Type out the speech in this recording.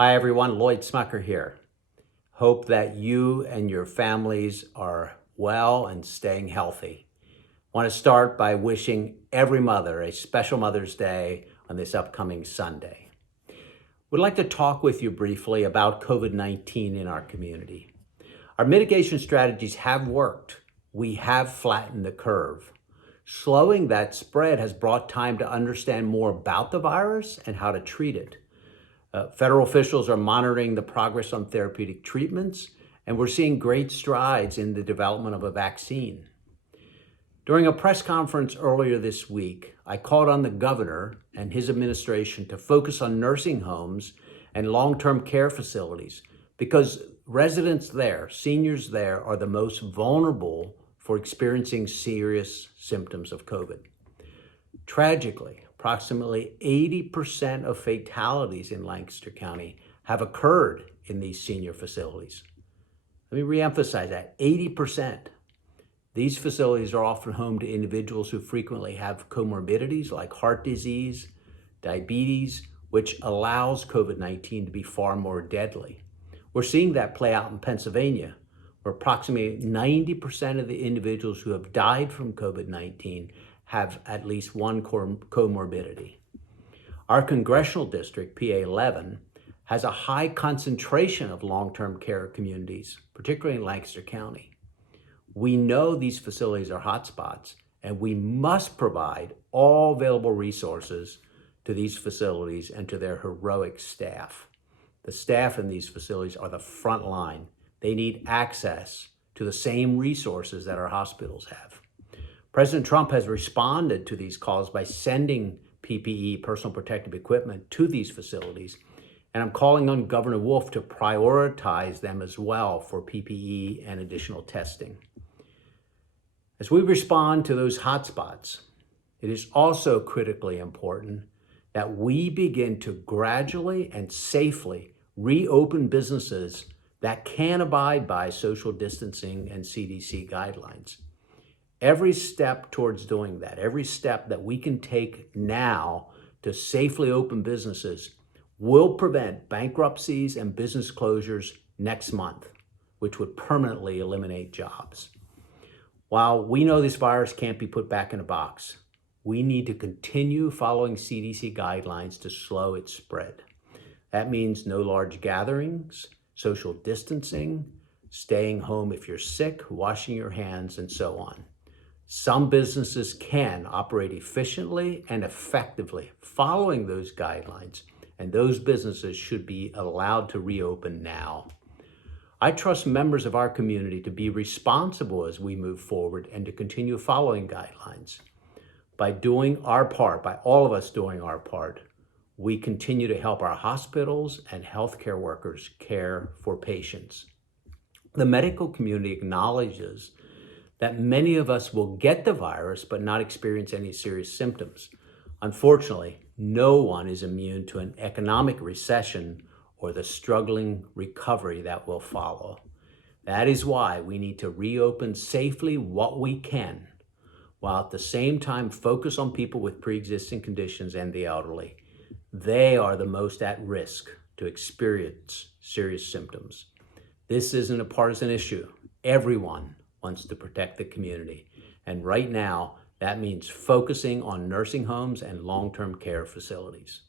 Hi everyone, Lloyd Smucker here. Hope that you and your families are well and staying healthy. Want to start by wishing every mother a special Mother's Day on this upcoming Sunday. Would like to talk with you briefly about COVID-19 in our community. Our mitigation strategies have worked. We have flattened the curve. Slowing that spread has brought time to understand more about the virus and how to treat it. Federal officials are monitoring the progress on therapeutic treatments, and we're seeing great strides in the development of a vaccine. During a press conference earlier this week, I called on the governor and his administration to focus on nursing homes and long-term care facilities because residents there, seniors there, are the most vulnerable for experiencing serious symptoms of COVID. Tragically, approximately 80% of fatalities in Lancaster County have occurred in these senior facilities. Let me reemphasize that, 80%. These facilities are often home to individuals who frequently have comorbidities like heart disease, diabetes, which allows COVID-19 to be far more deadly. We're seeing that play out in Pennsylvania, where approximately 90% of the individuals who have died from COVID-19 have at least one comorbidity. Our congressional district, PA 11, has a high concentration of long-term care communities, particularly in Lancaster County. We know these facilities are hotspots, and we must provide all available resources to these facilities and to their heroic staff. The staff in these facilities are the front line. They need access to the same resources that our hospitals have. President Trump has responded to these calls by sending PPE, personal protective equipment, to these facilities, and I'm calling on Governor Wolf to prioritize them as well for PPE and additional testing. As we respond to those hotspots, it is also critically important that we begin to gradually and safely reopen businesses that can abide by social distancing and CDC guidelines. Every step towards doing that, every step that we can take now to safely open businesses will prevent bankruptcies and business closures next month, which would permanently eliminate jobs. While we know this virus can't be put back in a box, we need to continue following CDC guidelines to slow its spread. That means no large gatherings, social distancing, staying home if you're sick, washing your hands, and so on. Some businesses can operate efficiently and effectively following those guidelines, and those businesses should be allowed to reopen now. I trust members of our community to be responsible as we move forward and to continue following guidelines. By doing our part, by all of us doing our part, we continue to help our hospitals and healthcare workers care for patients. The medical community acknowledges that many of us will get the virus but not experience any serious symptoms. Unfortunately, no one is immune to an economic recession or the struggling recovery that will follow. That is why we need to reopen safely what we can, while at the same time focus on people with pre-existing conditions and the elderly. They are the most at risk to experience serious symptoms. This isn't a partisan issue. Everyone wants to protect the community. And right now, that means focusing on nursing homes and long-term care facilities.